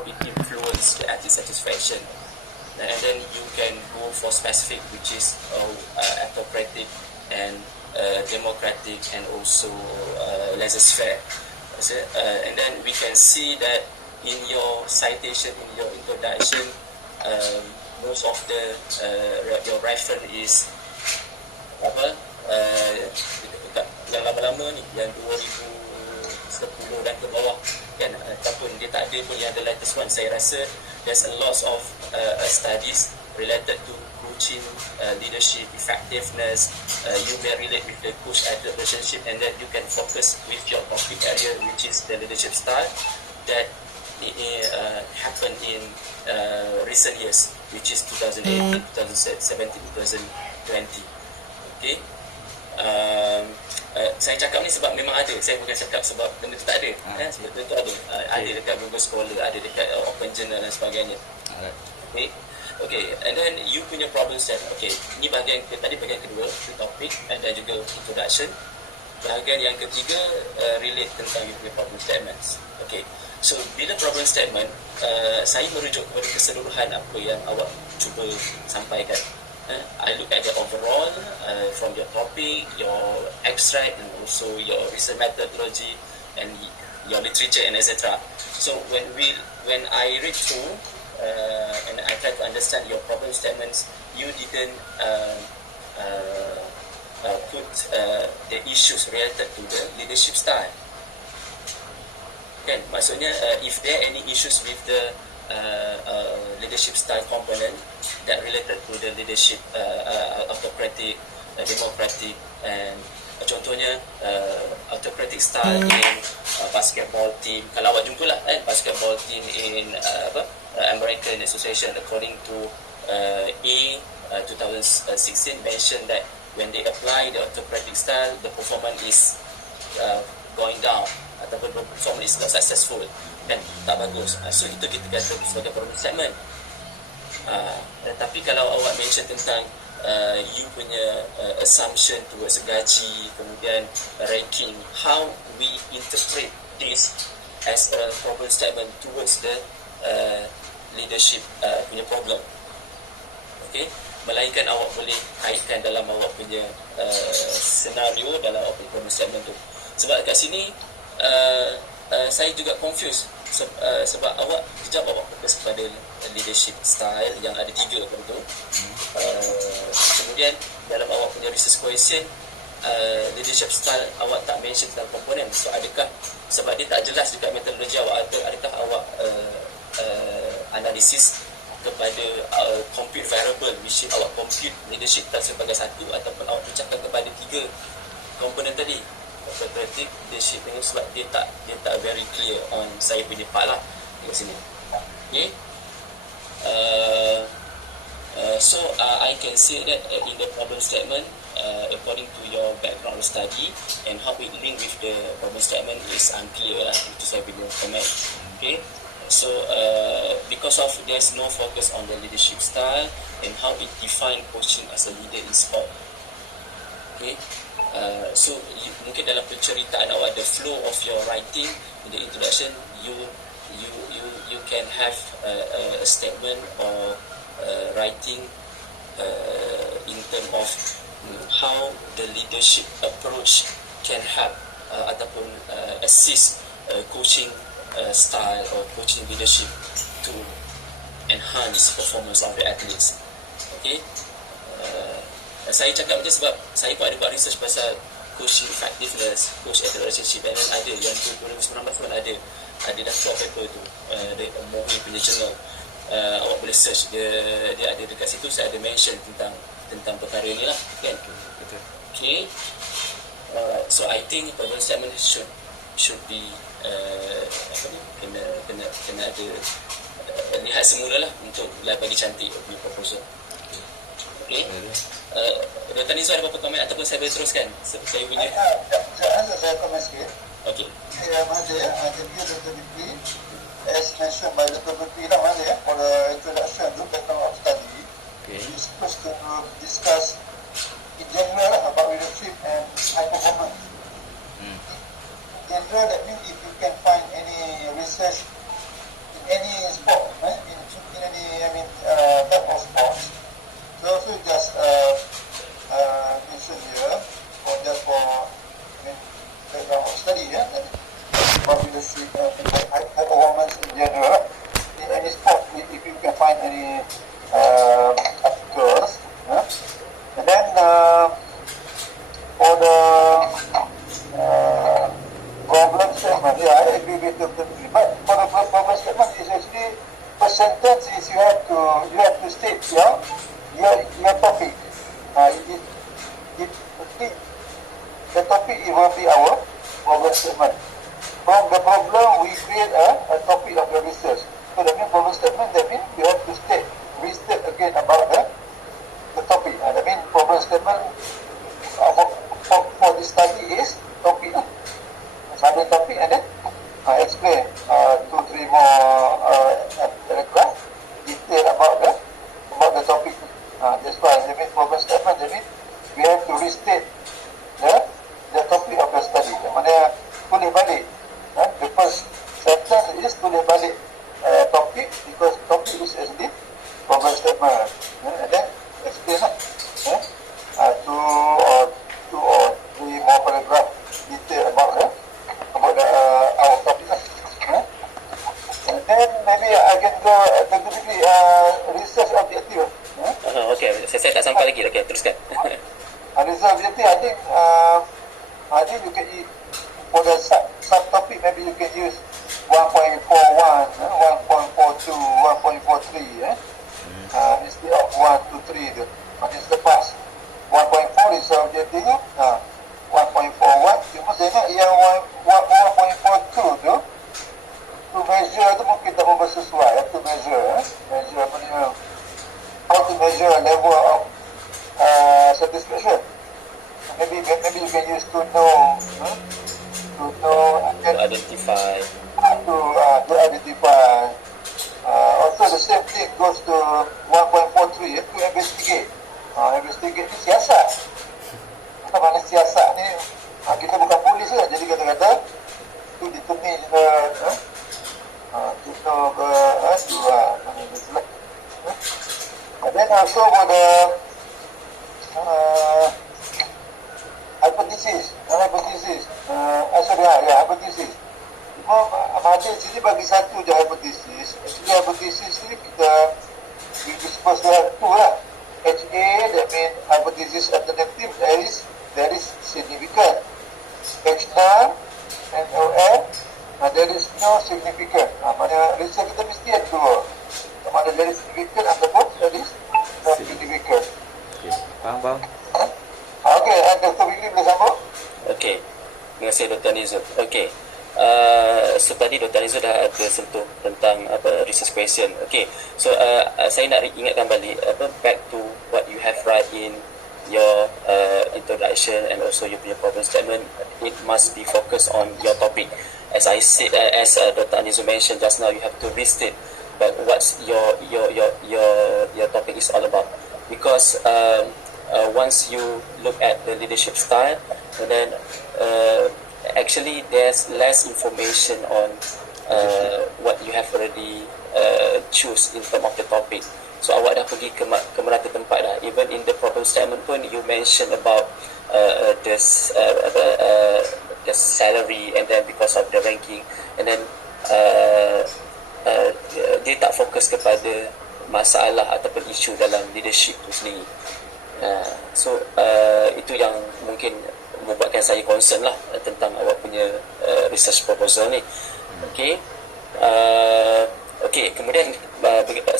how it influences the athlete satisfaction. And then you can go for specific, which is autocratic and democratic, and also laissez-faire. And then we can see that in your citation, in your introduction, most of the your reference is apa, yang lama-lama ni, yang 2010 dan ke bawah kan, ataupun dia tak ada pun yang the latest one. Saya rasa there's a lot of studies related to coaching, leadership, effectiveness. You may relate with the coach-athlete relationship, and that you can focus with your topic area, which is the leadership style that happened in recent years, which is 2018, 2017, 2020. Okay. Saya cakap ni sebab memang ada. Saya bukan cakap sebab benda tu tak ada. Sebab benda tu ada. Ada dekat Google Scholar, ada dekat Open Journal dan sebagainya. Okay. Okay, and then you punya problem set. Okay, ni bahagian bahagian kedua, the topic, and then juga introduction. Bahagian yang ketiga relate tentang you punya problem statements. Okay, so bila problem statement, saya merujuk kepada keseluruhan apa yang awak cuba sampaikan. I look at the overall from your topic, your extract, and also your research methodology and your literature and etc. So when I read through and I try to understand your problem statements, you didn't put the issues related to the leadership style. Kan, maksudnya if there are any issues with the leadership style component that related to the leadership autocratic, democratic, and contohnya autocratic style in basketball team. Kalau awak jumpalah basketball team in American Association, according to A 2016 mentioned that when they apply the autocratic style, the performance is going down, ataupun performance is not successful, kan, tak bagus. So itu kita kata sebagai problem statement. Tapi kalau awak mention tentang you punya assumption towards gaji, kemudian ranking, how we interpret this as a problem statement towards the leadership punya problem. Okay, melainkan awak boleh kaitkan dalam awak punya senario dalam awak punya problem statement tu. Sebab kat sini saya juga confused sebab awak kejap awak fokus kepada leadership style yang ada 3 tu. Kemudian dalam awak punya research question, leadership style awak tak mention tentang komponen. So adakah sebab dia tak jelas dekat metodologi awak, adakah awak analisis kepada compute variable, which awak compute leadership style sebagai satu, ataupun awak bercakap kepada 3 komponen tadi, autocratic, leadership ni, sebab dia tak very clear on saya punya part lah kat sini. Okay. So I can say that in the problem statement, according to your background study and how it link with the problem statement is unclear lah. Itu saya punya comment. Okay. So because of there's no focus on the leadership style and how it define coaching as a leader in sport. Okay. So mungkin dalam penceritaan awak, the flow of your writing in the introduction, you can have a statement or writing in terms of how the leadership approach can help ataupun assist coaching style or coaching leadership to enhance performance of the athletes. Okay. Saya cakap macam sebab saya pun ada buat research pasal coaching effectiveness, coach athlete relationship, dan ada yang 2019 pun ada dah keluar paper tu, Mohi punya journal. Awak boleh search, dia ada dekat situ. Saya ada mention tentang perkara ni lah, kan. Okay. So I think problem statement should be kena ada lihat semula lah untuk bagi cantik proposal. Okay. Dr. Nizwa ada apa-apa komen ataupun saya boleh teruskan? Saya punya saya komen sikit. Okay. The view Dr. Bipri, as mentioned by Dr. Bipri lah, for the introduction to background of study, we're supposed to discuss in general about leadership and high performance. In general, that means if you can find any research in any to state your topic. The topic it will be our problem statement. From the problem, we create a topic of your research. So that means problem statement, that means you have to restate again about the topic. That means problem statement for this study is topic. Sambil topic and then explain 2-3 more paragraph detail about the topic. That's why that means problem statement, that means we have to restate the topic of the study. Yang mana tulis balik. The first sentence is tulis balik topic, because topic is actually problem statement. And then explain two or three more paragraph detail about our topic. And then maybe I can go specifically research objective. Okay, saya tak sampai lagi. Okay, teruskan. Research objective, I think you can for the subtopic, maybe you can use 1.41, 1.42, 1.43, instead of 1, 2, 3 tu. Macam selepas 1.4 is objective tu, 1.41. Cuma saya nak yang 1.42 tu, to measure tu mungkin tak berapa sesuai. To measure apa ni, how to measure level of satisfaction. Maybe you can use to know, identify. To identify. Also the same thing goes to 1.43, to investigate. Investigate ni siasat. Apa mana siasat ni? Kita bukan polis lah, jadi kata-kata to determine to know and then also for the hypothesis. Hypothesis. Mahadin sini bagi satu je hypothesis. Actually hypothesis ni we supposed to have two lah. HA, that means hypothesis alternative, that is significant. H0 and OM, there is no significant. Mana research kita mesti ada dua. Mana there is significant ataupun there is not significant. Okay, faham? Okay, Dr. Wigli boleh sambung? Okay, terima kasih Dr. Nizul. Okay, so tadi Dr. Nizul dah ada sentuh tentang research question. Okay, so saya nak ingatkan balik back to what you have write in your introduction and also your problem statement. It must be focused on your topic. As I said, as Dr. Nizul mentioned just now, you have to restate but what's your topic is all about, because once you look at the leadership style, and then actually there's less information on what you have already choose in terms of the topic. So awak dah pergi ke merata tempat dah. Even in the problem statement pun you mention about the salary, and then because of the ranking, and then dia tak fokus kepada masalah ataupun isu dalam leadership tu sendiri. So itu yang mungkin membuatkan saya concern lah tentang awak punya research proposal ni. Okay. Okay, kemudian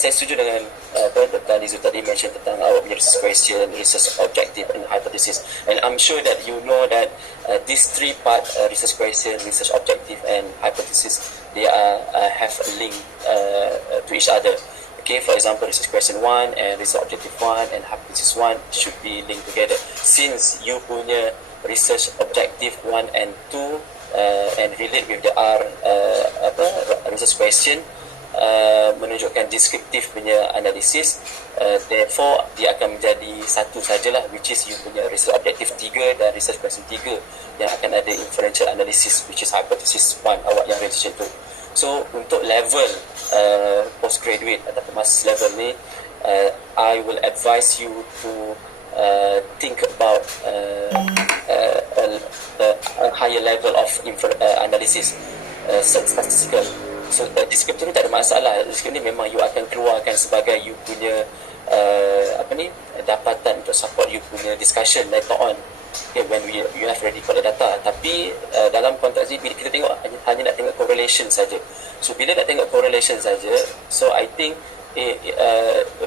saya setuju dengan Dr. Nizul tadi mention tentang our research question, research objective and hypothesis. And I'm sure that you know that these three part, research question, research objective and hypothesis, they have a link to each other. Okay, for example, research question 1 and research objective 1 and hypothesis 1 should be linked together. Since you punya research objective 1 and 2 and relate with the research question, menunjukkan deskriptif punya analisis, therefore dia akan menjadi satu sajalah, which is you punya research objective 3 dan research question 3 yang akan ada inferential analysis, which is hypothesis 1 awak yang research tu. So untuk level postgraduate ataupun master's level ni, I will advise you to think about a higher level of analysis, statistical. So deskriptif ni tak ada masalah. Deskriptif ni memang you akan keluarkan sebagai you punya dapatan untuk support you punya discussion later on, okay, when you have already got the data. Tapi dalam konteks ni bila kita tengok hanya nak tengok correlation saja. So bila nak tengok correlation saja, so I think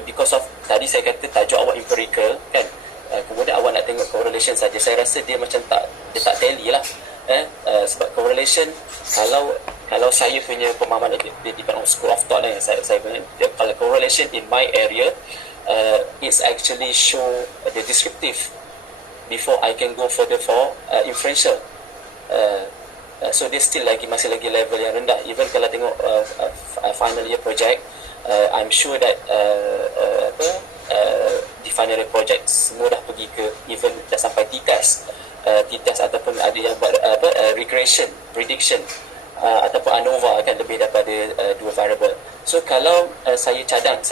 because of tadi saya kata tajuk awak empirical kan, kemudian awak nak tengok correlation saja, saya rasa dia macam tak tally lah. Sebab correlation, kalau saya punya pemahaman di Department of School of Thought saya punya, kalau correlation in my area it's actually show the descriptive before I can go further for inferential. So dia still masih lagi level yang rendah. Even kalau tengok final year project, I'm sure that di final year project semua dah pergi ke, even dah sampai t-test ataupun ada yang buat regression, prediction ataupun ANOVA kan, lebih daripada 2 variable. So kalau saya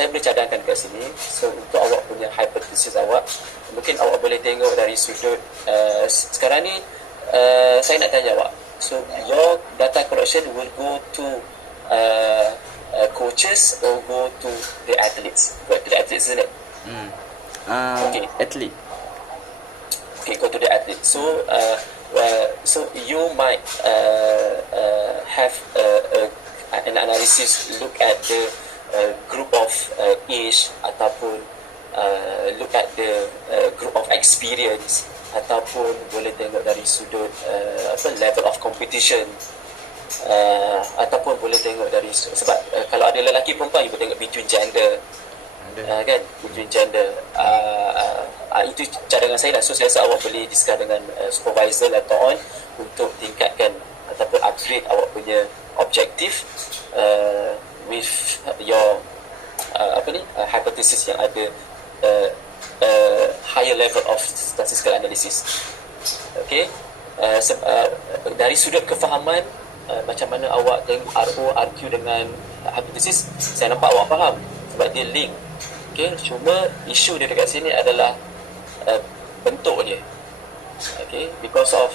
boleh cadangkan kat sini. So untuk awak punya hypothesis awak, mungkin awak boleh tengok dari sudut sekarang ni saya nak tanya awak. So your data collection will go to coaches or go to the athletes? Go to the athletes, isn't it? Okay. Athlete. Okay, go to the athlete. So so you might have an analysis, look at the group of age ataupun look at the group of experience, ataupun boleh tengok dari sudut level of competition, ataupun boleh tengok dari sebab kalau ada lelaki perempuan, you boleh tengok between gender, kan, between gender. Itu cadangan saya lah. So saya rasa awak boleh discuss dengan supervisor later on untuk tingkatkan ataupun upgrade awak punya objektif with your hypothesis yang ada higher level of statistical analysis. Okay, dari sudut kefahaman, macam mana awak tengok RO, RQ dengan hypothesis, saya nampak awak faham sebab dia link. Okay, cuma isu dia dekat sini adalah bentuk dia. Okay, because of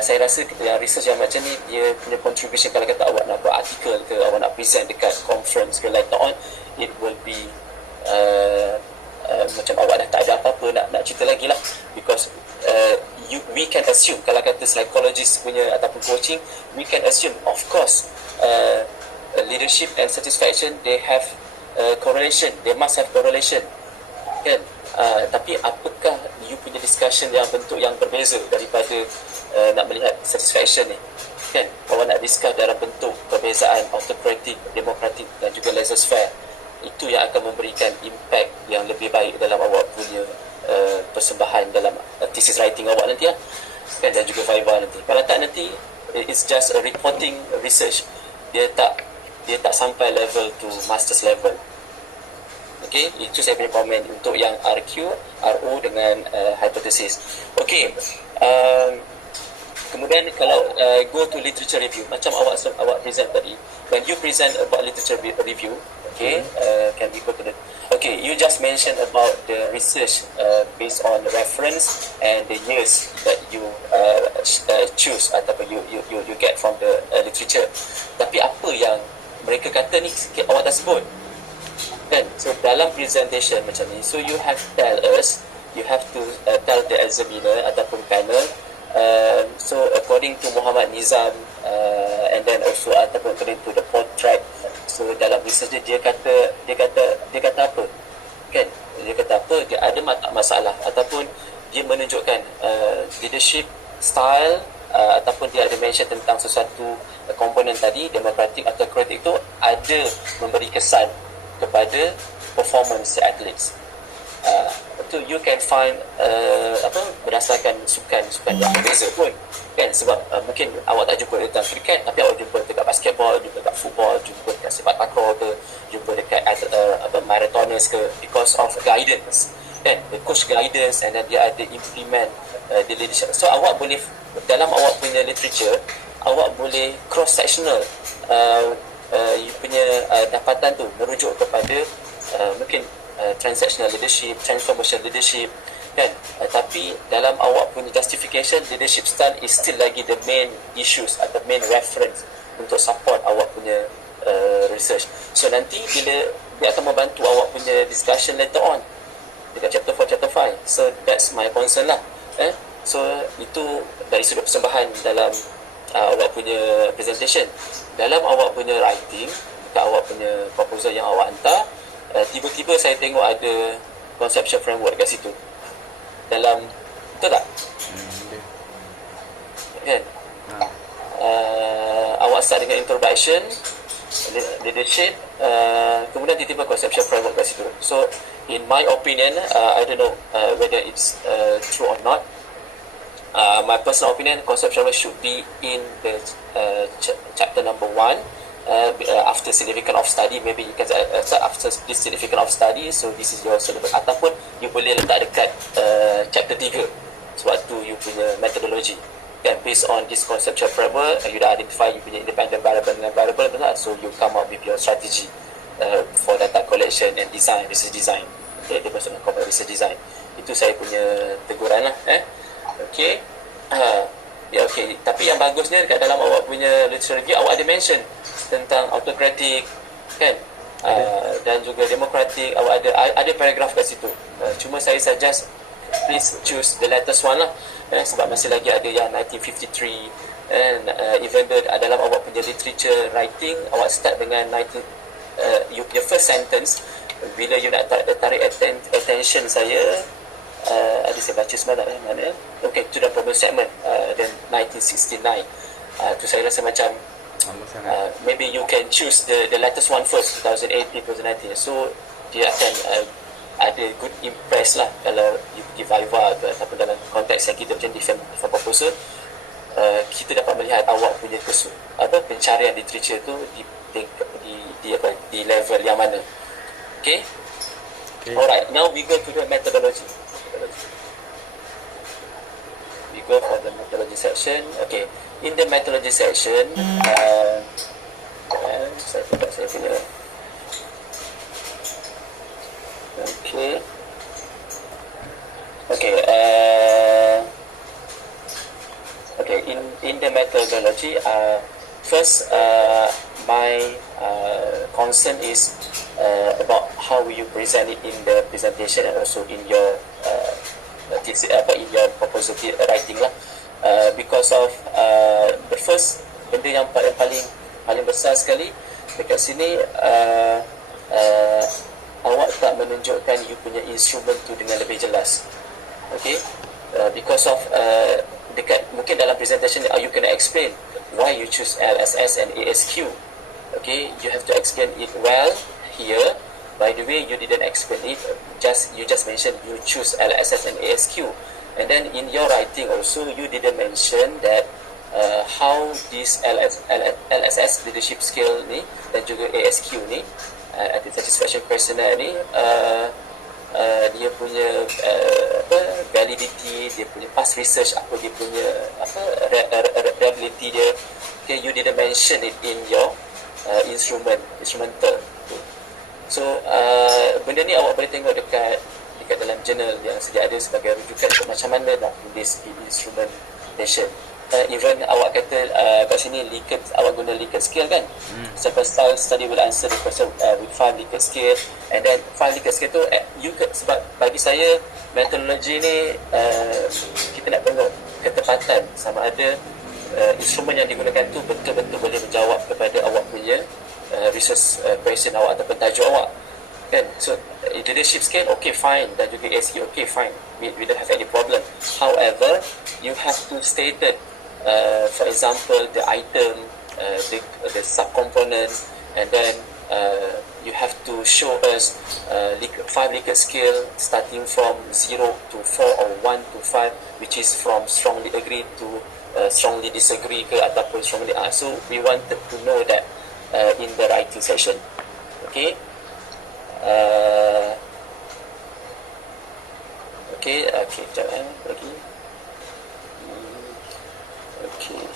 saya rasa yang research yang macam ni, dia punya contribution, kalau kata awak nak buat artikel ke, awak nak present dekat conference ke later on, it will be macam awak dah tak ada apa-apa nak cerita lagi lah. Because we can assume, kalau kata psychologist punya ataupun coaching, we can assume, of course, leadership and satisfaction, they have correlation, they must have correlation, kan? Tapi apakah you punya discussion yang bentuk yang berbeza daripada nak melihat satisfaction ni, kan? Awak nak discuss dalam bentuk perbezaan autocratic, democratic dan juga laissez-faire. Itu yang akan memberikan impact yang lebih baik dalam awak punya persembahan dalam thesis writing awak nanti lah, kan? Dan juga viva nanti. Kalau tak, nanti it's just a reporting research, dia tak sampai level to master's level. Okay, itu saya punya komen untuk yang RQ, RO dengan hypothesis. Okay, kemudian kalau go to literature review, macam awak present tadi, when you present about literature review, okay, can we go to the, okay, you just mentioned about the research based on reference and the years that you choose ataupun you get from the literature. Tapi apa yang mereka kata ni awak tak sebut, kan? So dalam presentation macam ni, so you have to tell the examiner ataupun panel, so according to Muhammad Nizam, and then also ataupun according to the portrait, so dalam research dia kata apa, kan? Dia kata apa, dia ada masalah ataupun dia menunjukkan leadership style, ataupun dia ada mention tentang sesuatu komponen tadi, democratic atau autocratic, itu ada memberi kesan kepada performance athletes. Itu you can find berdasarkan sukan yang berbeza pun, kan? Sebab mungkin awak tak jumpa dekat kriket, tapi awak jumpa dekat basketball, jumpa dekat football, jumpa dekat sepak takraw ke, jumpa dekat marathoners ke, because of guidance, kan? The coach guidance, and then dia ada implement the leadership. So awak boleh, dalam awak punya literature, awak boleh cross sectional you punya dapatan tu merujuk kepada mungkin transactional leadership, transformation leadership, kan? Tapi dalam awak punya justification, leadership style is still lagi the main issues atau main reference untuk support awak punya research. So nanti bila dia akan membantu awak punya discussion later on dekat chapter 4, chapter 5. So that's my concern lah. So itu dari sudut persembahan dalam awak punya presentation. Dalam awak punya writing, dekat awak punya proposal yang awak hantar, tiba-tiba saya tengok ada conceptual framework kat situ dalam, betul tak? Kan? Awak start dengan introduction, leadership, kemudian tiba-tiba conceptual framework kat situ. So in my opinion, I don't know whether it's true or not. My personal opinion, conceptual framework should be in the chapter number 1. After significant of study, maybe you can start after this significant of study, so this is your syllabus, ataupun you boleh letak dekat chapter 3 sebab tu you punya methodology kan, based on this conceptual framework, you dah identify you punya independent variable dengan variable, betul, so you come up with your strategy for data collection and design, research design. Okay, dia masuk dalam research design. Itu saya punya teguran lah. Okay. Ya, okay. Tapi yang bagusnya dekat dalam awak punya literature review, awak ada mention tentang autocratic kan, dan juga democratic. Awak ada paragraph kat situ. Cuma saya suggest please choose the latest one lah, sebab masih lagi ada yang 1953, and even though dalam awak punya literature writing awak start dengan you punya first sentence, bila you nak tarik attention saya, ada saya baca semalam mana, okay, to the problem statement, then 1969, tu saya rasa macam maybe you can choose the latest one first, 2018, 2019, so dia akan ada good impress lah kalau you pergi Viva ke ataupun dalam konteks yang kita macam defend proposal, kita dapat melihat awak punya pencarian literature tu di level yang mana. Okay? Alright, now we go to the methodology. We go for the methodology section. Okay, in the methodology section, saya punya. Okay. Okay. Okay. In the methodology, first, my concern is about how you present it in the presentation and also in your in your proposal writing lah. Because of the first benda yang paling besar sekali dekat sini, awak tak menunjukkan you punya instrument tu dengan lebih jelas. Okay, because of dekat mungkin dalam presentation you kena explain why you choose LSS and ASQ. Okay, you have to explain it well here. By the way, you didn't explain it, you just mentioned you choose LSS and ASQ, and then in your writing also you didn't mention that how this LSS leadership skill ni dan juga ASQ ni, satisfaction questionnaire ni, dia punya validity, dia punya past research, apa dia punya reliability dia. Okay, you didn't mention it in your instrumental. So benda ni awak boleh tengok dekat dalam journal yang sedia ada sebagai rujukan untuk macam mana nak tulis instrumentation. Even awak kata kat sini awak guna Likert scale kan, sample style study will answer the question with 5 Likert scale, and then 5 Likert scale tu sebab bagi saya metodologi ni kita nak tengok ketepatan sama ada instrumen yang digunakan tu betul-betul boleh menjawab kepada awak punya research question awak ataupun tajuk awak kan. So leadership scale okay fine, dan juga ASQ okay fine, we don't have any problem. However, you have to state it, for example the item, the subcomponent, and then you have to show us 5 Likert scale starting from 0 to 4 or 1 to 5, which is from strongly agree to strongly disagree ke ataupun strongly so we wanted to know that in the writing session. Okay. Okay, sekejap lagi. Okay.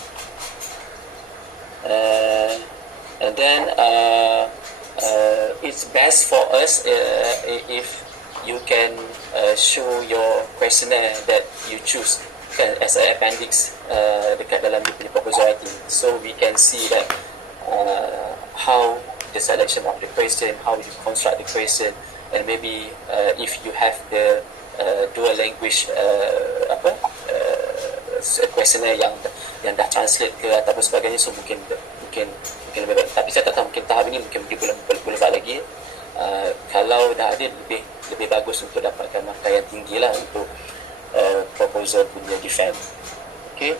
And then it's best for us if you can show your questionnaire that you choose as an appendix dekat dalam proposal writing, so we can see that how the selection of the question, how you construct the question, and maybe if you have the dual language questionnaire yang dah translate ke ataupun sebagainya, so mungkin mungkin lebih baik. Tapi saya tak tahu, mungkin tahap ini mungkin boleh buat lagi. Kalau dah ada, lebih bagus untuk dapatkan markah yang tinggi lah untuk proposal punya defense. Okay,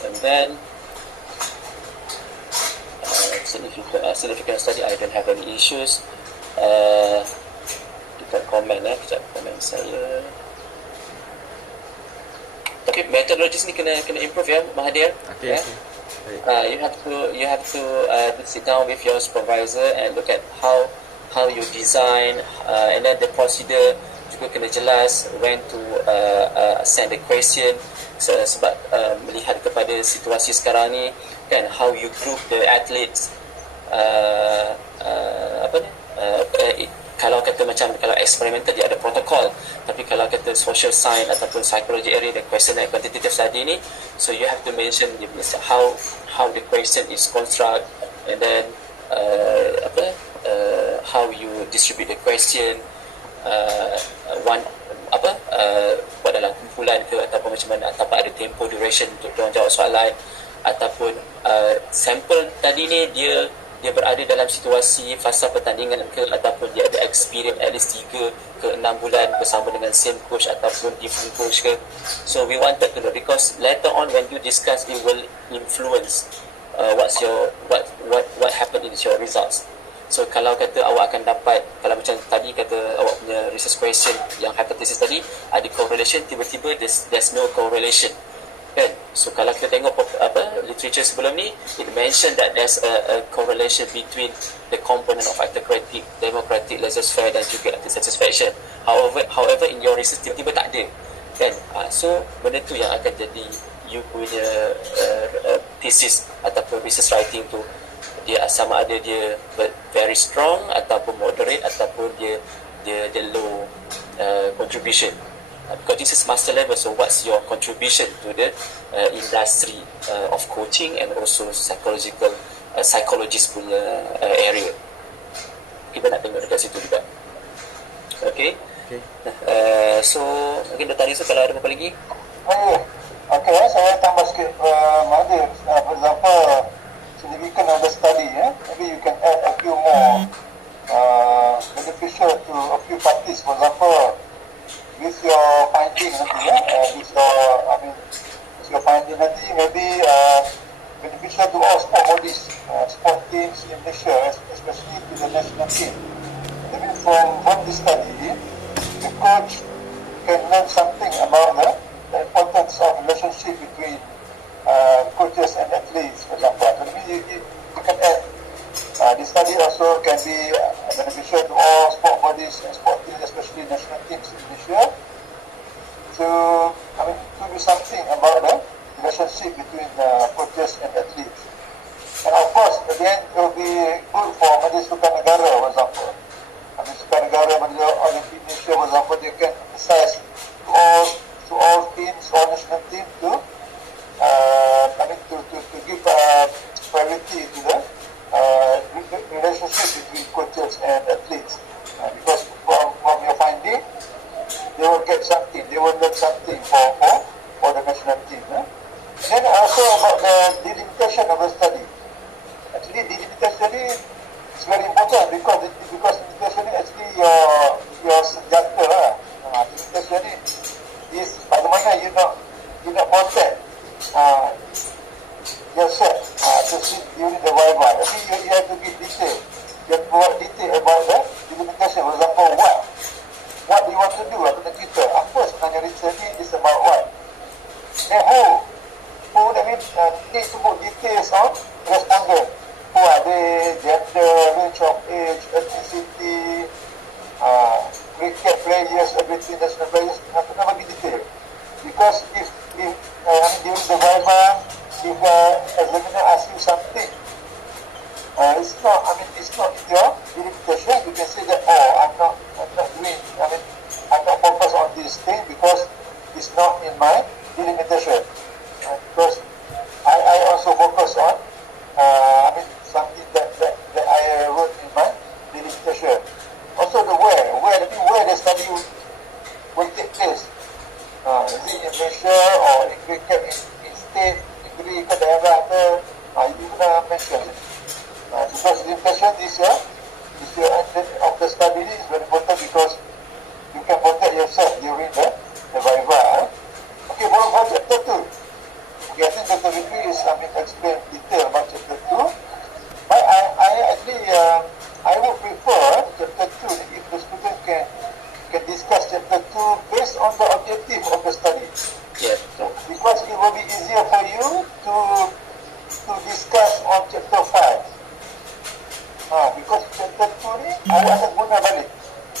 and then significant study, I don't have any issues. Kita komen kejap komen saya. Tapi methodologies ni kena improve ya, Mahathir. Okay. You have to sit down with your supervisor and look at how you design, and then the procedure juga kena jelas, when to send the question, sebab melihat kepada situasi sekarang ni kan, how you group the athletes, kalau kata macam kalau experimental dia ada protokol, tapi kalau kata social science ataupun psychology area, the question and quantitative study ni, so you have to mention how the question is construct, and then how you distribute the question, buat dalam kumpulan ke, ataupun macam mana, ataupun ada tempo duration untuk diorang jawab soalan, ataupun sampel tadi ni dia berada dalam situasi fasa pertandingan ke, ataupun dia ada experience at least 3 ke 6 bulan bersama dengan same coach ataupun different coach ke. So we wanted to know, because later on when you discuss, it will influence what happened in your results. So kalau kata awak akan dapat, kalau macam tadi kata awak punya research question yang hypothesis tadi ada correlation, tiba-tiba there's no correlation kan. So kalau kita tengok literature sebelum ni, it mentioned that there's a correlation between the component of autocratic, democratic, laissez-faire dan juga anti-satisfaction. However in your research tiba-tiba tak ada kan. So benda tu yang akan jadi you punya thesis ataupun research writing tu, dia sama ada dia very strong ataupun moderate ataupun dia low contribution. Because this is master level, so what's your contribution to the industry of coaching and also psychologist punya area. Kita nak tengok dekat situ juga. Okay. So mungkin tadi kalau ada apa lagi? Okay, saya tambah sikit, Mahathir. For example, significant of the study, maybe you can add a few more beneficial to a few parties. For example, with your finding with your finding nanti, maybe beneficial to all sport bodies, sport teams in Malaysia, especially to the national team. I mean, from this study, the coach can learn something about the importance of relationship between coaches and athletes, for example. So maybe you can add, this study also can be beneficial to all sport bodies and sport teams, especially national teams in Malaysia. So, to do something about the relationship between coaches and athletes. And of course, at the end, it will be good for Majlis Sukan Negara, for example. Majlis Sukan Negara, Majlis Olimpik Malaysia, for example, they can emphasize to all teams, all national teams to give priority to the relationship between coaches and athletes, because from your finding, they will get something, they will learn something for the national team. And then also about the delimitation of the study. Actually, delimitation is very important because delimitation is actually your senjata. Delimitation is bagaimana you not protect yourself to see during the Viva. I think you have to be detailed. You have to provide detail about the delimitation. For example, what do you want to do about kita? Apa sebenarnya research ni is about what? And who that means need to put details on respondent. Who are they, gender, range of age, ethnicity, cricket players, everything, national players, kena bagi detail. Because if during the Viva, if examiner asks you something, it's not in your delimitation, you can say that, I'm not focused on this thing because it's not in my delimitation. Because I also focus on something that I wrote in my delimitation. Also the where the study will take place. Is it in Malaysia or in cricket in state? mention. Because the impression is of the study is very important because you can protect yourself during the viva. Okay, for chapter 2. Okay, I think Dr. Vikri is explain detail about chapter 2. But I would prefer chapter 2 if the student can discuss chapter 2 based on the objective of the study. Yes. Because it will be easier for you to discuss on chapter 5. Because chapter 2 ni awak akan guna balik.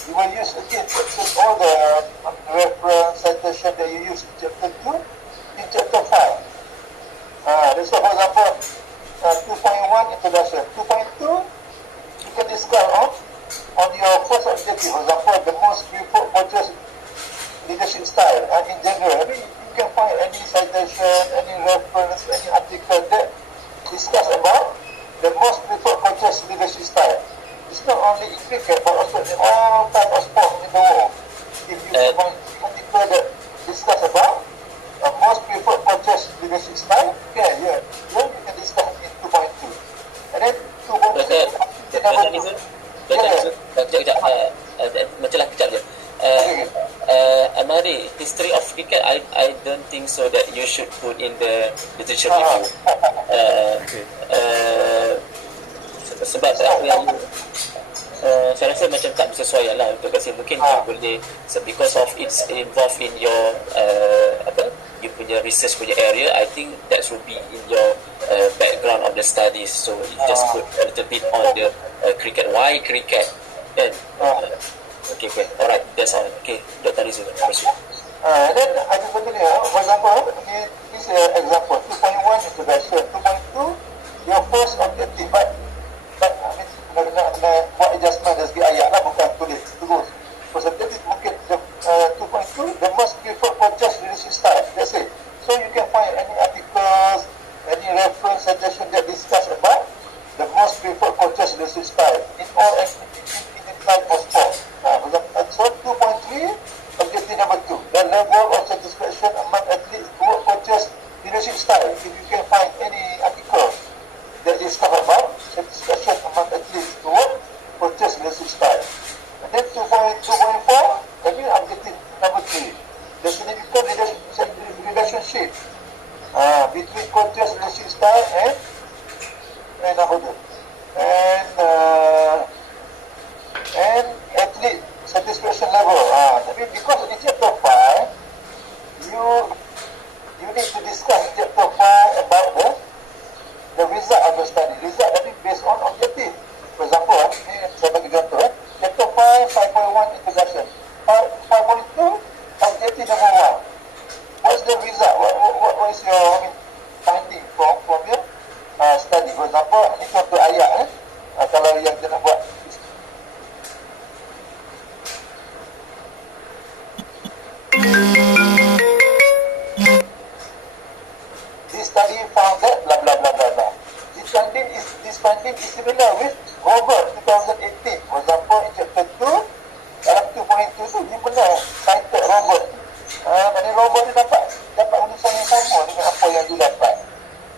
You will use again all the reference citation that you use in chapter 2 in chapter 5. That's why, for example, 2.1 introduction. 2.2 you can discuss on your first objective. For example, the most preferred coaches leadership style. In general, you can find any citation, any reference, any article that discuss about the most preferred coaches leadership style. It's not only in cricket, but also in all types of sport in the world. If you find an article that discuss about most preferred coaches leadership style, then you can discuss in 2.2. And then 2.3, macam lah kejap je. Amari, history of cricket, I don't think so that you should put in the literature review. Sebab yang saya rasa macam tak bersesuaian lah untuk kasi mungkin boleh, because of it's involved in your you punya research punya area. I think that should be in your background of the studies, so you just put a little bit on the cricket. Why cricket? Then okay, alright, that's all. Okay, Dr. Rizal, proceed. Then I just continue. For example, this example 2.1 introduction, 2.2 your first objective, but kena buat adjustment dari segi ayat lah, bukan tulis terus. First objective mungkin 2.2 the most preferred coaches leadership style. That's it. So you can find any articles, any reference suggestion that discuss about the most preferred coaches leadership style in all type of sport. So 2.3 objective number 2, the level of satisfaction among athletes toward coaches leadership style. If you can find any article that discuss about satisfaction among athletes toward coaches leadership style. And then 2.4, objective number 3, the significant relationship between coaches leadership style and athlete satisfaction level. Because in chapter 5 you need to discuss in chapter 5 about the result of the study. Result based on objective. For example, saya bagi contoh, chapter 5, 5.1 introduction. 5.2, objective number 1. What's the result? What is your finding from your study? For example, ini contoh ayat. Kalau yang kita nak buat this study found that blah blah blah blah blah. This finding is similar with Robert 2018. For example, in chapter 2, dalam 2.2 tu dia pernah cited Robert. Dan Robert ni dapat urusan yang sama dengan apa yang dia dapat.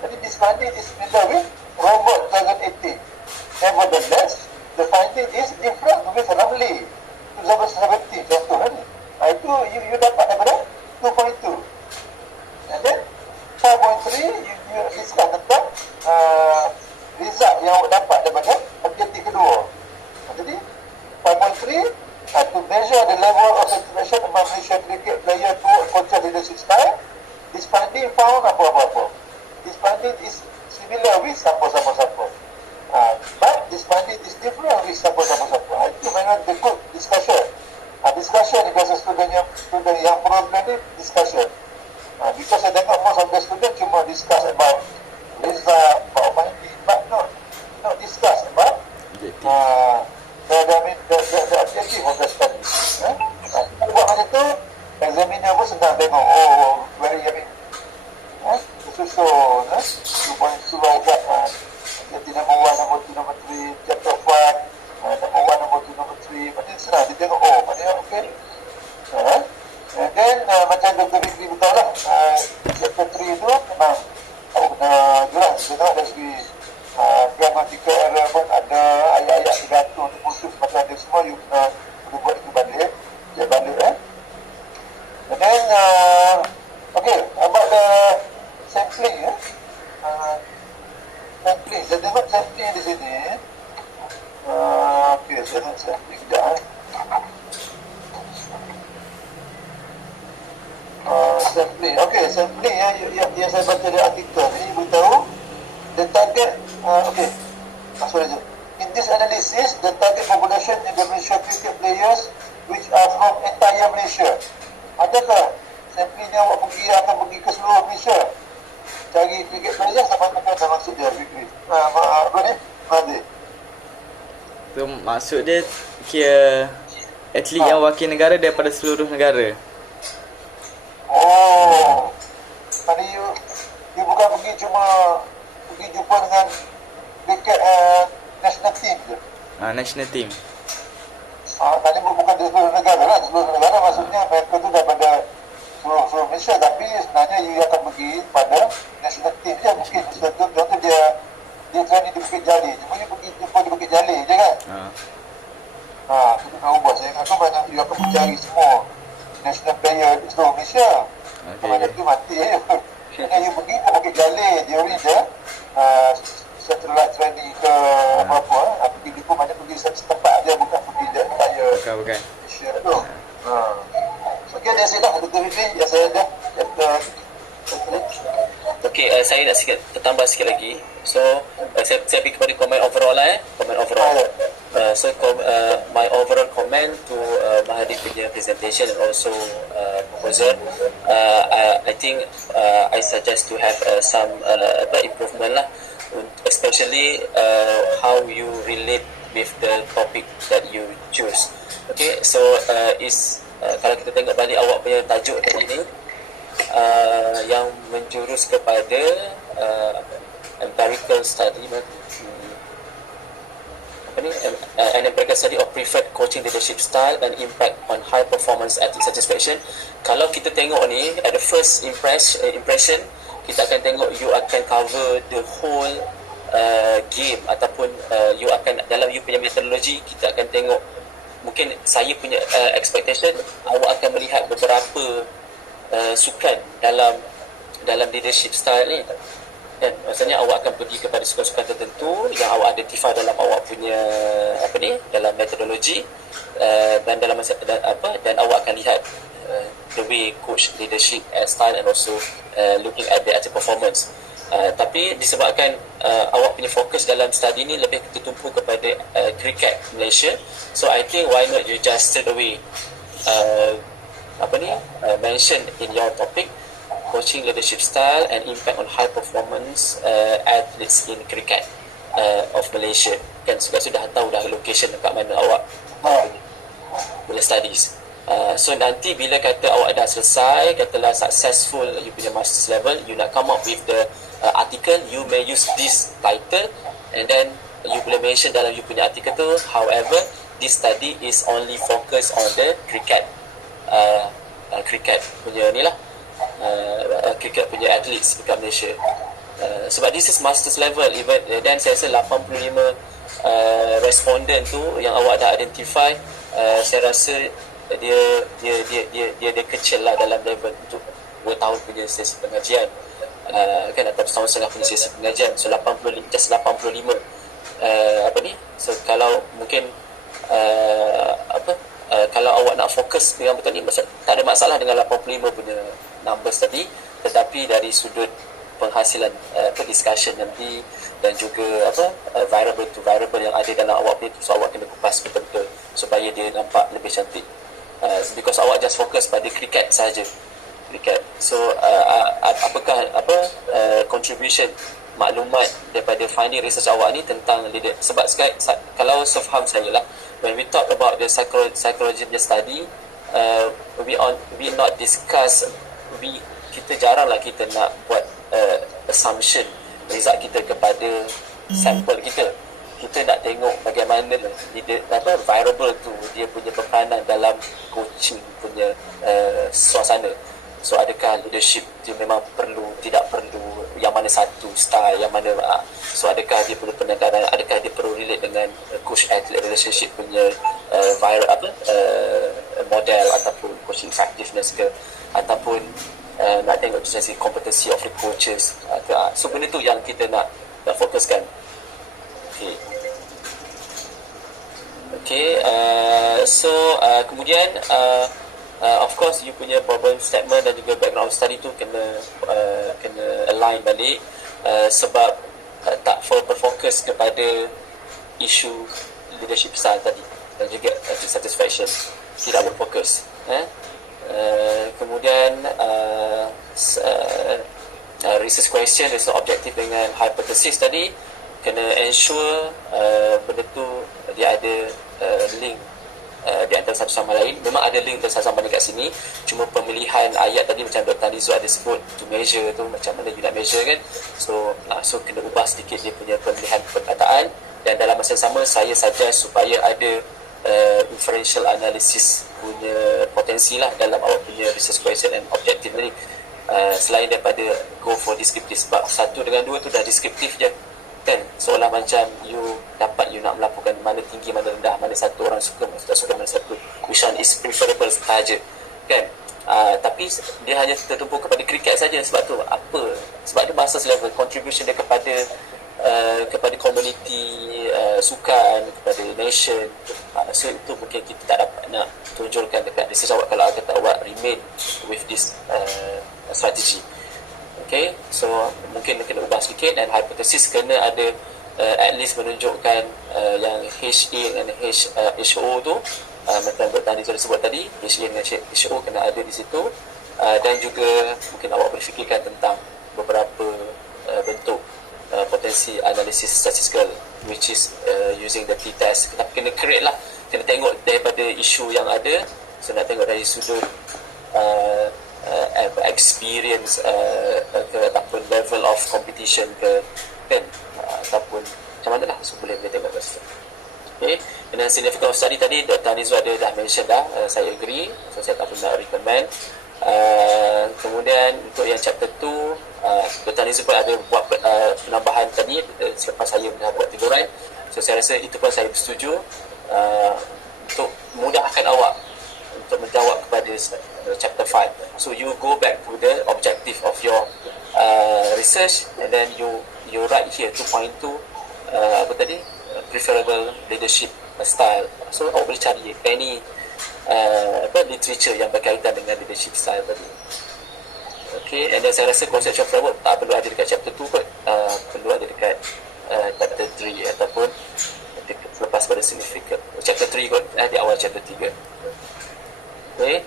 Jadi this finding is similar with Robert 2018. Nevertheless, the finding is different with Ramley 2017. Contoh ni. Itu you dapat daripada 2.2. And then 4.3 you discuss tentang result yang awak dapat daripada objektif kedua. Jadi 5.3 to measure the level of satisfaction among Malaysian cricket player toward coaches leadership style. This finding found apa-apa. This finding is similar with siapa-siapa. But this finding is different with siapa-siapa. Itu memang the good discussion. Discussion ni biasa student yang program ni discussion. Because I tengok most of the student cuma discuss about result, about finding, but not discuss about the objective of the study. Buat macam tu, examiner pun senang tengok, very susun, 2.2 agak, jadi number 1, number 2, number 3, chapter 5, number 1, number 2, number 3, macam senang, dia tengok, maknanya okay. And then, macam Dr. Vikri betul lah, chapter 3 tu memang awak kena jelas, dia tengok dari segi tengok sampling di sini. Okey, saya nak sampling sekejap. Sampling. Okey, sampling yang saya baca dari artikel ni beritahu the target. Okey, sorry. In this analysis, the target population in the Malaysia cricket players which are from entire Malaysia. Adakah sampling yang awak pergi akan pergi ke seluruh Malaysia? Cari cricket players apa maksud dia? Apa ni? Mandi. Tu maksud dia kira atlet yang wakil negara daripada seluruh negara. Oh, tadi you bukan pergi cuma pergi jumpa dengan cricket national team je. National team. Tadi bukan di seluruh negara lah. Seluruh negara maksudnya mereka tu daripada seluruh Malaysia, tapi sebenarnya you akan pergi pada national team je. Mungkin contoh dia training di Bukit Jalil, cuma you pergi jumpa di Bukit Jalil je kan. Itu nak ubah. Saya kata macam you akan mencari semua national player di seluruh Malaysia. Macam tu mati je. Kerana you pergi ke Bukit Jalil during the satellite training ke apa-apa, pergi pun macam pergi satu tempat je, bukan pergi the entire Malaysia tu. Okay, that's it lah. Yang saya ada. Okay, saya nak tambah sikit lagi. So, saya pergi kepada komen overall lah. Komen overall. My overall comment to Mahadi punya presentation and also proposal, I think I suggest to have some improvement lah, especially how you relate with the topic that you choose. Okay, so kalau kita tengok balik awak punya tajuk tadi ni, yang menjurus kepada empirical study, an empirical study of preferred coaching leadership style and impact on high performance athlete satisfaction. Kalau kita tengok ni, at the first impression, kita akan tengok you akan cover the whole game, ataupun you akan dalam you punya metodologi, kita akan tengok, mungkin saya punya expectation, awak akan melihat beberapa sukan dalam leadership style ni. Dan maksudnya awak akan pergi kepada sukan-sukan tertentu yang awak identify dalam awak punya dalam metodologi, dan dan awak akan lihat the way coach leadership style and also looking at the athlete performance. Tapi disebabkan awak punya fokus dalam study ni lebih tertumpu kepada cricket Malaysia, so I think why not you just straight away mention in your topic coaching leadership style and impact on high performance athletes in cricket of Malaysia. Kan sudah tahu dah location dekat mana awak boleh studies. So nanti bila kata awak dah selesai, katalah successful you punya master's level, you nak come up with the article, you may use this title and then you boleh mention dalam you punya article tu, however this study is only focus on the cricket punya ni lah, cricket punya athletes dekat Malaysia. Sebab this is master's level even, dan saya rasa 85 respondent tu yang awak dah identify, saya rasa dia kecil lah dalam level untuk 2 tahun punya sesi pengajian, kan, atau setahun setengah punya sesi pengajian. So 85 so kalau mungkin kalau awak nak fokus dengan betul ni, tak ada masalah dengan 85 punya numbers tadi, tetapi dari sudut penghasilan discussion nanti dan juga variable to variable yang ada dalam awak punya tu, so awak kena kupas betul-betul supaya dia nampak lebih cantik. Because awak just fokus pada cricket saja, cricket. So apakah contribution maklumat daripada finding research awak ni tentang leader? Sebab kalau sefaham saya lah, when we talk about the psychology study, we not discuss, kita jarang lah kita nak buat assumption result kita kepada sampel kita. Kita nak tengok bagaimana variable tu dia punya peranan dalam coaching punya suasana. So adakah leadership dia memang perlu, tidak perlu, yang mana satu style, yang mana so adakah dia perlu pendekatan, adakah dia perlu relate dengan coach athlete relationship punya model ataupun coaching effectiveness ke, ataupun nak tengok dari kompetensi of the coaches. So benda tu yang kita nak fokuskan. Okay, kemudian of course you punya problem statement dan juga background study tu kena align balik, sebab tak berfokus kepada isu leadership style tadi dan juga satisfaction, tidak berfokus. Kemudian research question is objektif dengan hypothesis tadi, kena ensure benda tu dia ada link di antara satu sama lain. Memang ada link antara satu sama lain kat sini, cuma pemilihan ayat tadi macam Dr. Nizu ada sebut to measure tu, macam mana you nak measure kan, so kena ubah sedikit dia punya pemilihan perkataan. Dan dalam masa sama saya suggest supaya ada inferential analysis punya potensi lah dalam awak punya research question and objective ni, selain daripada go for descriptive, sebab 1 dengan 2 tu dah descriptive je kan, seolah macam you nak melaporkan mana tinggi mana rendah, mana satu orang suka mana tak suka, mana satu which one is preferable sahaja kan. Tapi dia hanya tertumpu kepada kriket saja. Sebab tu sebab dia bahasa level contribution dia kepada community sukan, kepada nation, so itu mungkin kita tak dapat nak tunjulkan dekat research awak kalau kata awak remain with this strategy. Okay, so mungkin kena ubah sedikit, dan hypothesis kena ada at least menunjukkan yang HA dan HO tu, macam Dr. Tani sebut tadi, HA dengan HO kena ada di situ, dan juga mungkin awak berfikirkan tentang beberapa bentuk potensi analisis statistical, which is using the t-test. Tapi kena create lah, kena tengok daripada isu yang ada, so nak tengok dari sudut experience ataupun level of competition ke kan, ataupun macam mana lah, so boleh tengok kat situ. Okay, dengan significant of study tadi Dr. Nizu dah mention dah, saya agree, so saya tak pernah recommend. Kemudian untuk yang chapter 2, Dr. Nizu pun ada buat penambahan tadi selepas saya dah buat tiduran, so saya rasa itu pun saya bersetuju, untuk mudahkan awak untuk menjawab kepada chapter 5. So you go back to the objective of your research, and then you write here 2.2 apa tadi, preferable leadership style. So awak boleh cari any literature yang berkaitan dengan leadership style tadi. Okay, and then saya rasa conceptual framework tak perlu ada dekat chapter 2 kot, perlu ada dekat chapter 3 ataupun selepas pada significant chapter 3 kot, di awal chapter 3. Okay.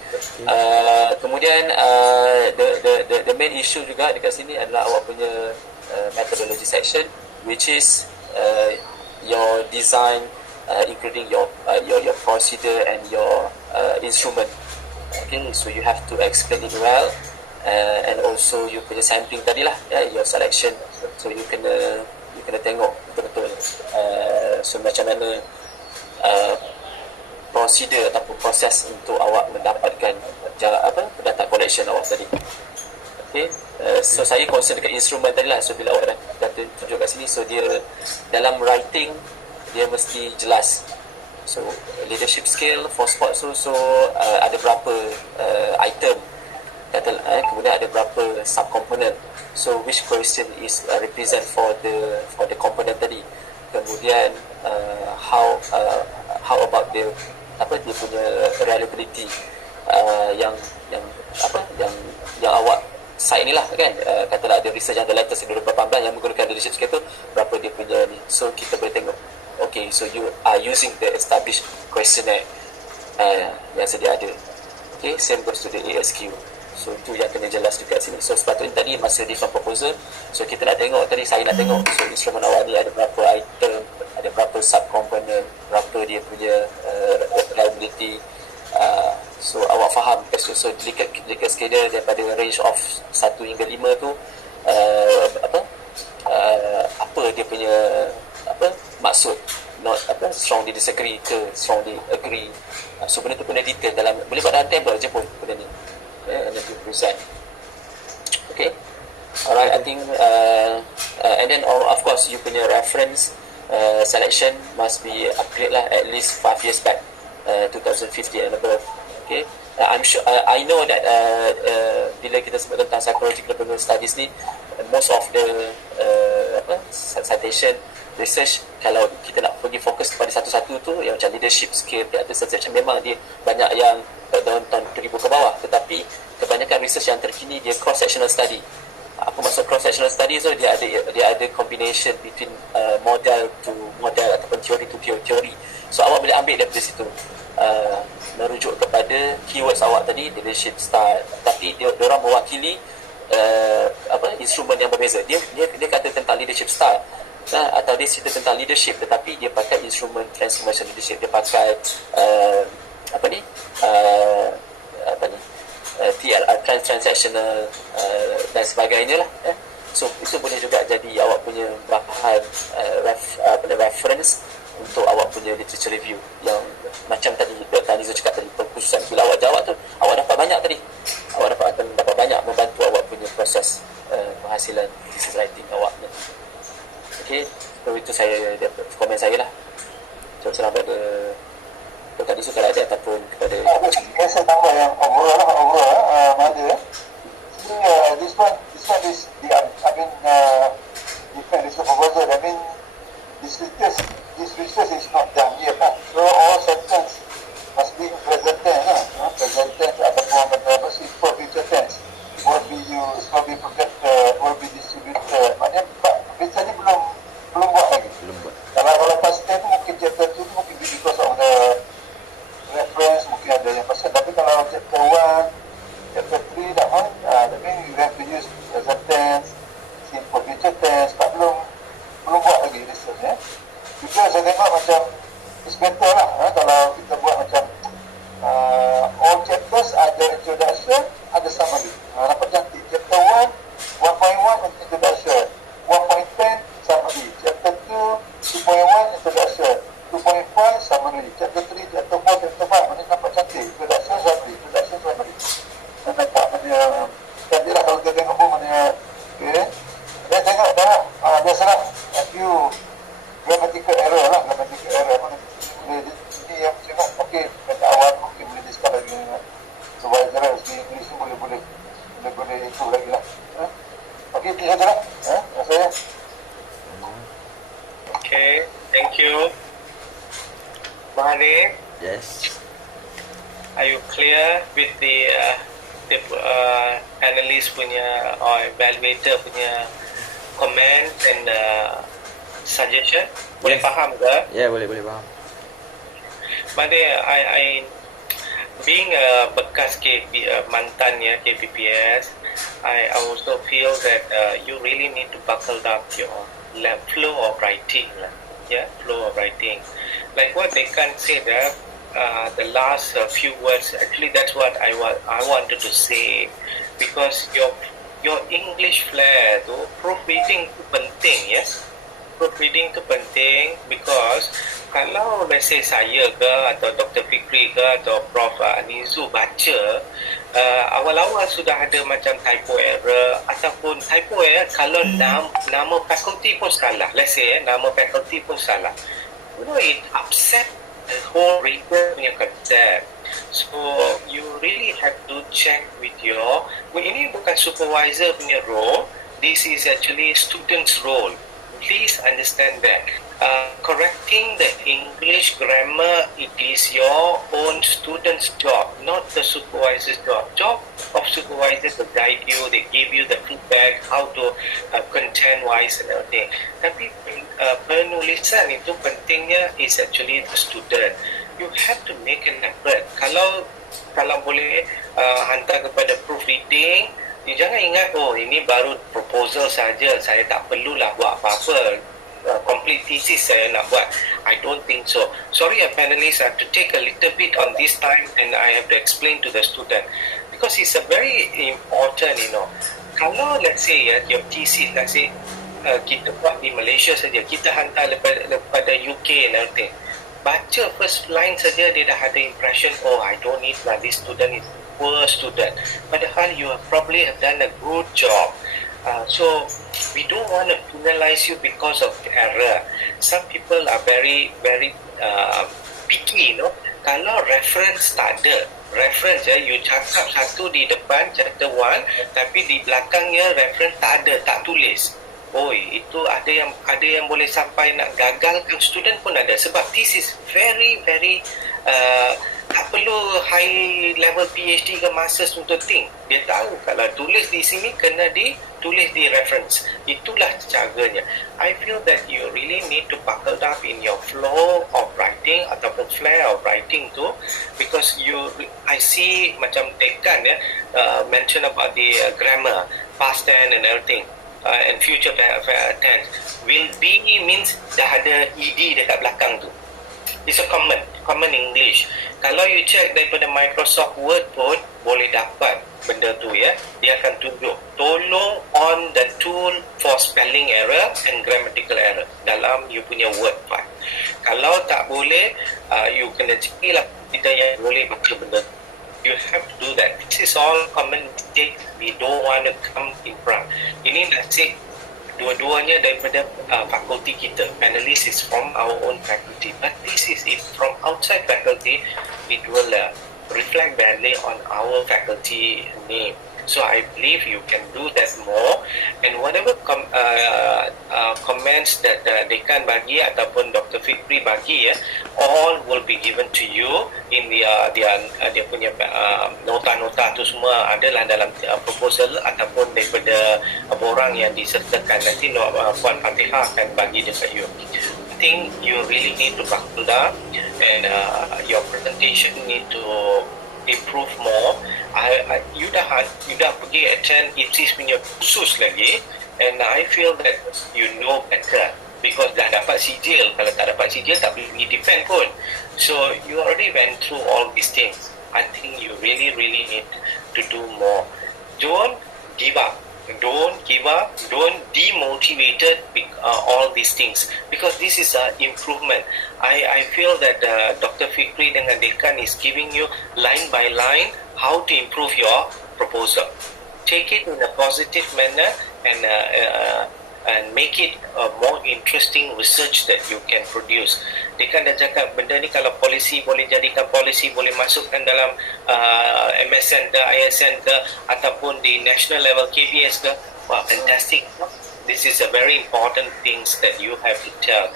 Kemudian the main issue juga dekat sini adalah awak punya methodology section, which is your design, including your procedure and your instrument. Okay, so you have to explain it well, and also you punya sampling tadi lah, your selection, so you kena tengok betul-betul so macam mana prosedur ataupun proses untuk awak mendapatkan data collection awak tadi. Okay, so saya concern dekat instrumen tadi lah. So bila awak dah tunjuk kat sini, so dia dalam writing dia mesti jelas. So leadership skill for sports tu, so ada berapa item, kemudian ada berapa subcomponent, so which question is represent for the component tadi. Kemudian how about dia punya reliability, yang awak site ni lah kan, katalah ada research yang ada latest 2018 yang menggunakan leadership skill tu, berapa dia punya ni, so kita boleh tengok. Okay, so you are using the established questionnaire yang sedia ada. Okay, same goes to the ASQ. So itu yang kena jelas dekat sini. So sepatutnya tadi masa different proposal, so kita nak tengok tadi, saya nak tengok so instrumen awak ni ada berapa item, ada berapa subcomponent, berapa dia punya reliability, so awak faham. So delicate schedule daripada range of 1 hingga 5 tu, apa dia punya maksud, not strongly disagree ke strongly agree, so benda tu kena detail dalam, boleh buat dalam table je pun benda ni, and then you present. Okay, alright, I think and then of course you punya reference selection must be upgrade lah, at least 5 years back, 2015 and above. Okay, I'm sure I know that bila kita sebut tentang psychological development studies ni, most of the citation research kalau kita nak pergi fokus kepada satu-satu tu, yang macam leadership skill, thesis section, memang dia banyak yang tahun 2000 ke bawah, tetapi kebanyakan research yang terkini dia cross-sectional study. Apa maksud cross-sectional study? So dia ada combination between model to model ataupun teori to teori. So awak boleh ambil daripada situ, merujuk kepada keywords awak tadi, leadership style, tapi dia orang mewakili instrumen yang berbeza. Dia kata tentang leadership style, atau dia cerita tentang leadership, tetapi dia pakai instrumen transformation leadership, dia pakai TLR, transactional dan sebagainya lah. So itu boleh juga jadi awak punya bahan reference untuk awak punya literature review, yang macam tadi Dr. Anizo cakap tadi, perkhususan bila awak jawab tu awak dapat banyak tadi, awak akan dapat banyak membantu awak punya proses penghasilan thesis writing awak. Okay, so itu komen saya lah. So selamat kepada Dr. Anizo kalau ada, ataupun kepada saya tambah yang overall mana this one is different research proposal. I mean this research is not done yet, so all sentence must be present tense, present tense ataupun for future tense will be used, will be projected, will be distributed. Maknanya baca ni belum buat lagi. Kalau past tense mungkin chapter 2 mungkin because of the reference mungkin ada yang pasal, tapi kalau chapter 1, chapter 3 that means you have to use present tense, simple future tense, tak belum buat lagi research because saya tengok macam it's better lah kalau kita buat macam all chapters ada introduction, ada summary, dapat cantik. Chapter 1 1.1 introduction, 1.10 summary, chapter 2 2.1 introduction, 2.5 summary, chapter 3, chapter 4, chapter 5, mana nampak cantik, introduction summary. Dan nampak mana cantik lah kalau kita tengok pun mana. Okay, dan tengok dah biasalah a few grammatical error mana ini yang cakap okey kata awal mungkin boleh discuss lagi supaya jelas di English tu boleh itu lagi lah. Okey, itu saja lah saya. Okay, thank you. Mahadi, Yes. are you clear with the analyst punya or evaluator punya comment and suggestion? Boleh Yes. faham ke? Ya, boleh faham. Mahadi, I being a bekas mantan KPPS, I also feel that you really need to buckle up your flow of writing lah. Yeah, flow of writing. Like what Dekan said, the last few words, actually that's what I wanted to say, because your English flair tu, proofreading tu penting, yes. Proofreading tu penting because kalau let's say saya ke atau Dr. Fikri ke atau Prof. Anizu baca, awal-awal sudah ada macam typo error ataupun typo error kalau nama faculty pun salah, let's say nama faculty pun salah, you know, it upset the whole reader punya concept. So you really have to check with ini bukan supervisor punya role, this is actually student's role. Please understand that correcting the English grammar, it is your own student's job, not the supervisor's job. Job of supervisor to guide you, they give you the feedback how to content wise and everything. Tapi penulisan itu pentingnya is actually the student. You have to make an effort. Kalau boleh hantar kepada proofreading, jangan ingat ini baru proposal saja, saya tak perlulah buat apa-apa, complete thesis saya nak buat. I don't think so. Sorry, panelists, I have to take a little bit on this time and I have to explain to the student because it's a very important, kalau let's say your thesis, let's say kita buat di Malaysia saja, kita hantar lepada UK and everything, baca first line saja dia dah ada impression, I don't need lah, this student is poor student, padahal you probably have done a good job. So we don't want to penalize you because of the error. Some people are very very picky, kalau reference tak ada, reference you cakap satu di depan chapter 1 tapi di belakangnya reference tak ada, tak tulis, itu ada yang boleh sampai nak gagalkan student pun ada, sebab this is very tak perlu high level PhD ke masters untuk think. Dia tahu kalau tulis di sini kena ditulis di reference. Itulah caranya. I feel that you really need to buckle up in your flow of writing ataupun flair of writing tu, because I see macam Dekan mention about the grammar, past tense and everything, and future tense. Will be means dah ada ed dekat belakang tu. It's a common English. Kalau you check daripada Microsoft Word pun boleh dapat benda tu ya. Dia akan tunjuk tolong on the tool for spelling error and grammatical error dalam you punya Word file. Kalau tak boleh, you kena cari lah kita yang boleh baca benda. You have to do that. This is all common mistake. We don't want to come in front. Ini nasib dua-duanya daripada fakulti kita. Panelist is from our own faculty, but this is from outside faculty. It will reflect badly on our faculty name. So I believe you can do that more, and whatever comments that Dekan bagi ataupun Dr. Fikri bagi all will be given to you in dia punya nota-nota tu semua adalah dalam proposal ataupun daripada borang yang disertakan. Nanti Puan Fatihah akan bagi dekat you. I think you really need to buckle down, and your presentation need to improve more. You dah pergi attend IPSIS punya khusus lagi, and I feel that you know better because dah dapat sijil. Kalau tak dapat sijil tak boleh pergi defend pun. So you already went through all these things. I think you really need to do more. Don't give up. Don't give up. Don't demotivated all these things, because this is an improvement. I feel that Dr. Fikri dengan Dekan is giving you line by line how to improve your proposal. Take it in a positive manner and make it a more interesting research that you can produce. Dekan dah cakap benda ni kalau polisi boleh jadikan polisi, boleh masukkan dalam MSN ke, ISN ke, ataupun di national level KBS ke. Wow, fantastic. This is a very important things that you have to tell.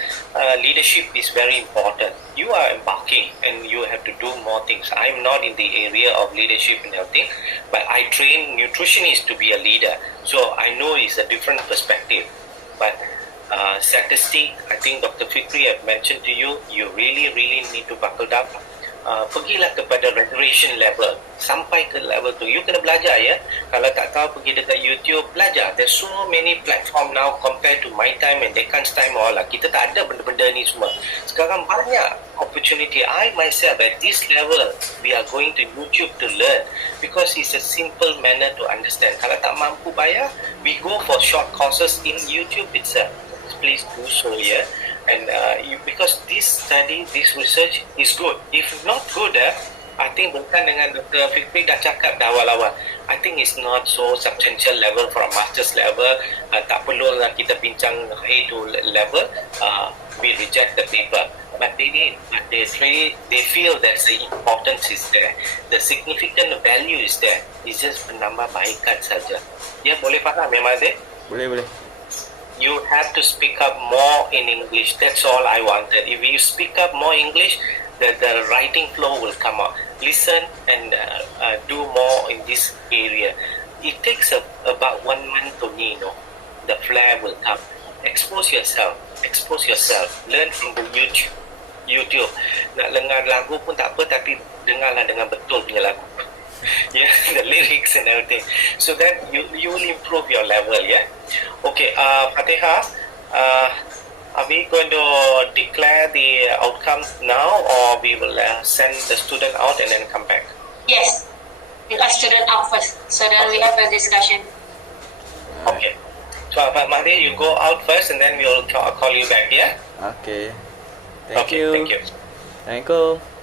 Leadership is very important. You are embarking and you have to do more things. I'm not in the area of leadership and everything, but I train nutritionists to be a leader. So I know it's a different perspective. But statistic, I think Dr. Fikri have mentioned to you, you really need to buckle up. Pergilah kepada rhetorician level, sampai ke level tu. You kena belajar ya. Kalau tak tahu, pergi dekat YouTube, belajar. There's so many platform now compared to my time and Dekan's time all lah. Kita tak ada benda-benda ni semua. Sekarang banyak opportunity. I myself at this level, we are going to YouTube to learn, because it's a simple manner to understand. Kalau tak mampu bayar, we go for short courses in YouTube itself. Please do so ya. And because this study, this research is good. If not good, I think bukan dengan Dr. Fikri dah cakap dah awal-awal. I think it's not so substantial level for a master's level. Tak perlu lah kita bincang A to level. We reject the paper. But they did. But they feel that the importance is there. The significant value is there. It's just menambah baikan saja. Ya, boleh faham memang deh? Boleh. You have to speak up more in English. That's all I wanted. If you speak up more English, the writing flow will come out. Listen and do more in this area. It takes about 1 month to me, the flair will come. Expose yourself. Learn from the YouTube. Nak dengar lagu pun tak apa, tapi dengarlah dengan betul punya lagu. Yeah, the lyrics and everything, so that you will improve your level. Yeah. Okay, Fatihah, are we going to declare the outcome now, or we will send the student out and then come back? Yes, we got student out first, so then we have a discussion. Okay, so Pak Mahdi, you go out first and then we will call you back. Yeah. Okay. Thank you. Thank you. Assalamualaikum.